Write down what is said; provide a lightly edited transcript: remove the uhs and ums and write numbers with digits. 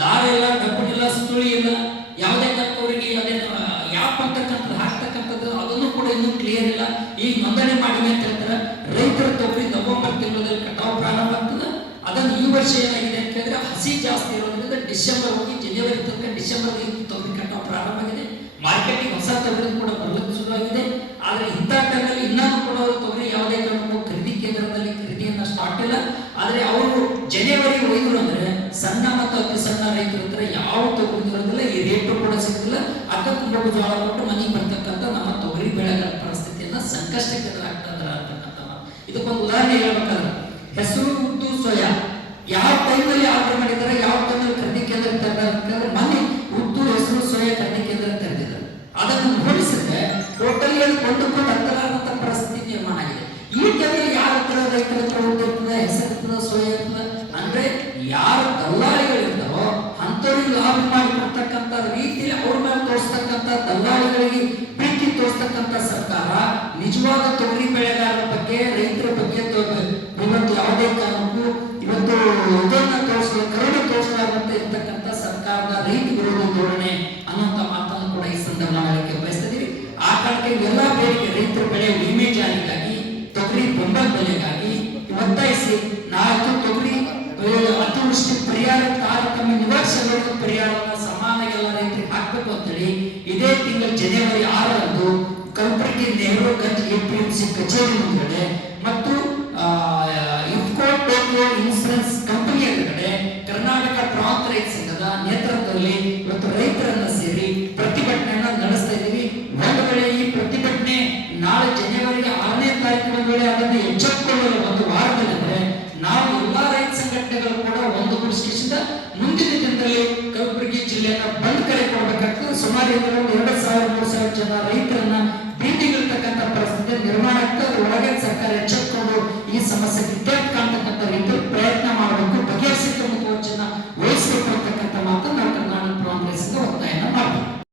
ದಾರ ಇಲ್ಲ, ಡಬ್ಬಣಿಲ್ಲ, ಸುಳಿ ಇಲ್ಲ, ಯಾವುದೇ ಅವರಿಗೆ ಅದೇನು ಯಾಪ್ ಅಂತಕ್ಕಂಥದ್ದು ಹಾಕ್ತಕ್ಕಂಥದ್ದು ಅದನ್ನು ಕೂಡ ಇನ್ನೂ ಕ್ಲಿಯರ್ ಇಲ್ಲ. ಈಗ ನೋಂದಣಿ ಮಾಡಿ ಅಂತ ಹೇಳ್ತಾರೆ. ರೈತರ ತೊಗರಿ ನವೆಂಬರ್ ತಿಂಗಳಲ್ಲಿ ಕಟಾವು ಪ್ರಾರಂಭ ಆಗ್ತದೆ. ಅದನ್ನು ಈ ವರ್ಷ ಏನಾಗಿದೆ ಅಂತ ಹೇಳಿದ್ರೆ ಹಸಿ ಜಾಸ್ತಿ ಇರೋದ್ರಿಂದ ಡಿಸೆಂಬರ್ ಹೋಗಿ ಜನವರಿ ತನಕ ಡಿಸೆಂಬರ್ ತೊಗರಿ ಕಟಾವು ಪ್ರಾರಂಭ ಆಗಿದೆ. ಮಾರ್ಕೆಟಿಗೆ ಹೊಸ ತೊಗರಿ ಕೂಡ ಬರಲಿಕ್ಕೆ ಶುರುವಾಗಿದೆ. ಆದರೆ ಇಂಥ ಟೈಮಲ್ಲಿ ಇನ್ನೂ ಕೂಡ ಅವರು ತೊಗರಿ ಯಾವುದೇ ಕಾರಣಕ್ಕೂ ಖರೀದಿ ಕೇಂದ್ರದಲ್ಲಿ ಖರೀದಿಯನ್ನ ಸ್ಟಾರ್ಟ್ ಇಲ್ಲ. ಆದರೆ ಅವರು ಜನವರಿ ಒಯ್ದರು ಅಂದ್ರೆ ಸಣ್ಣ ಮತ್ತು ಅತಿ ಸಣ್ಣ ರೈತರ ಹತ್ರ ಯಾವ ತೊಗರಿ ಇರೋದಿಲ್ಲ, ಈ ರೇಟು ಕೂಡ ಸಿಗ್ತಿಲ್ಲ. ಅಕ್ಕಕ್ಕೆ ಮಗು ಜೋಳ ಕೊಟ್ಟು ಮನೆಗೆ ಬರ್ತಕ್ಕಂಥ ನಮ್ಮ ತೊಗರಿ ಬೆಳೆಗಳ ಪರಿಸ್ಥಿತಿಯನ್ನ ಸಂಕಷ್ಟಕ್ಕೆ ಎದುರಾಗ್ತದೆ ಅಂತಕ್ಕಂಥ. ಇದಕ್ಕೊಂದು ಉದಾಹರಣೆ ಹೇಳ್ಬೇಕಾದ್ರೆ ಹೆಸರು, ಉದ್ದು, ಸೋಯಾ ಯಾವ ಟೈಮಲ್ಲಿ ಆರ್ಡರ್ ಮಾಡಿದ್ದಾರೆ, ಯಾವ ಟೈಮಲ್ಲಿ ಖರೀದಿ ಕೇಂದ್ರ ತೆರೆದಾರೆ. ಮೊನ್ನೆ ಉದ್ದು, ಹೆಸರು, ಸೋಯಾ ಖರೀದಿ ಕೇಂದ್ರ ತೆರೆದಿದ್ದಾರೆ. ಅದನ್ನು ಹೋಲಿಸಿದ್ರೆ ಟೋಟಲಿ ಅದು ಕೊಂಡುಕೊಂಡು ಹತ್ತಲಾದಂತ ಪರಿಸ್ಥಿತಿ ನಿರ್ಮಾಣ ಆಗಿದೆ. ಈ ಟೈಮಲ್ಲಿ ಯಾರ ಹತ್ರ ರೈತರ ಹತ್ರ ಇರ್ತದೆ, ಹೆಸರು ಇರ್ತದೆ, ಸೋಯಾ ಇರ್ತದೆ ಅಂದ್ರೆ ಯಾರು ದಲ್ಲಾಳಿಗಳಿರ್ತಾವೋ ಅಂತವ್ರಿಗೆ ಲಾಭ ಮಾಡಿಕೊಡ್ತಕ್ಕಂಥ ರೀತಿಯಲ್ಲಿ ಅವ್ರ ಮೇಲೆ ತೋರಿಸ್ತಕ್ಕಂಥ ದಲ್ಲಾಳಿಗಳಿಗೆ ಪ್ರೀತಿ ತೋರಿಸ್ತಕ್ಕಂಥ ಸರ್ಕಾರ ನಿಜವಾದ ತೊಗರಿ ಬೆಳೆಗಾರರ ಬಗ್ಗೆ, ರೈತರ ಬಗ್ಗೆ ಇವತ್ತು ಯಾವುದೇ ಕಾರಣಕ್ಕೂ ಇವತ್ತು ಇದನ್ನ ತೋರಿಸುವ ಕರುಣೆ ತೋರಿಸಲಾರಂತೆ ಇರ್ತಕ್ಕಂಥ ಸರ್ಕಾರದ ರೈತ ವಿರೋಧ ಧೋರಣೆ ಅನ್ನುವಂಥ ಮಾತನ್ನು ಕೂಡ ಈ ಸಂದರ್ಭ ಮಾಡಲಿಕ್ಕೆ ಬಯಸ್ತಿದ್ದೀವಿ. ಆ ಕಾರಣಕ್ಕೆ ಎಲ್ಲ ಬೇಡಿಕೆ ರೈತರ ಬೆಳೆ ವಿಮೆ ಜಾರಿಗಾಗಿ, ತೊಗರಿ ಬೆಂಬಲ ಬೆಲೆಗಾಗಿ ಒತ್ತಾಯಿಸಿ ನಾಲ್ಕು ತೊಗರಿ ಅತಿವೃಷ್ಟಿ ಪರಿಹಾರ ತಾರತಮ್ಯ ನಿವಾರಿಸಲು ಪರಿಹಾರವನ್ನು ಸಮಾನ ಎಲ್ಲ ರೈತರಿಗೆ ಹಾಕಬೇಕು ಅಂತೇಳಿ ಇದೇ ತಿಂಗಳ ಜನವರಿ 6ರಂದು ಕಲಬುರಗಿ ನೆಹರು ಗಂಜ್ ಎಪಿಎಂಸಿ ಕಚೇರಿ ಮುಂದೆ ಮತ್ತು ಇಫ್ಕೋ ಟೋಕಿಯೋ ಇನ್ಸೂರೆನ್ಸ್ ಕಂಪನಿ ಎದುರುಗಡೆ ಕರ್ನಾಟಕ ಪ್ರಾಂತ ರೈತ ಸಂಘದ ನೇತೃತ್ವದಲ್ಲಿ ಇವತ್ತು ರೈತರನ್ನ ಸೇರಿ ಪ್ರತಿಭಟನೆಯನ್ನ ನಡೆಸ್ತಾ ಇದ್ದೀವಿ. ಒಂದು ವೇಳೆ ಈ ಪ್ರತಿಭಟನೆ ನಾಳೆ ಜನವರಿ 6ನೇ ತಾರೀಕಿನ ವೇಳೆ ಅದನ್ನು ಎಚ್ಚೆತ್ತುಕೊಳ್ಳಲು ಒಂದು ವಾರದಲ್ಲಿದ್ರೆ ನಾವು ಎಲ್ಲಾ ರೈತ ಸಂಘಟನೆಗಳು ಕೂಡ ಒಂದುಗೂಡಿಸಿದ ಮುಂದಿನ ದಿನದಲ್ಲಿ ಕಲಬುರಗಿ ಜಿಲ್ಲೆಯನ್ನ ಬಂದ್ ಕರೆ ಕೊಡಬೇಕಾಗ್ತದೆ. ಸುಮಾರು 2,000-3,000 ಜನ ರೈತರನ್ನ ಬೀದಿಗಿರ್ತಕ್ಕಂಥ ಪರಿಸ್ಥಿತಿ ನಿರ್ಮಾಣ ಆಗ್ತದೆ. ಒಳಗೆ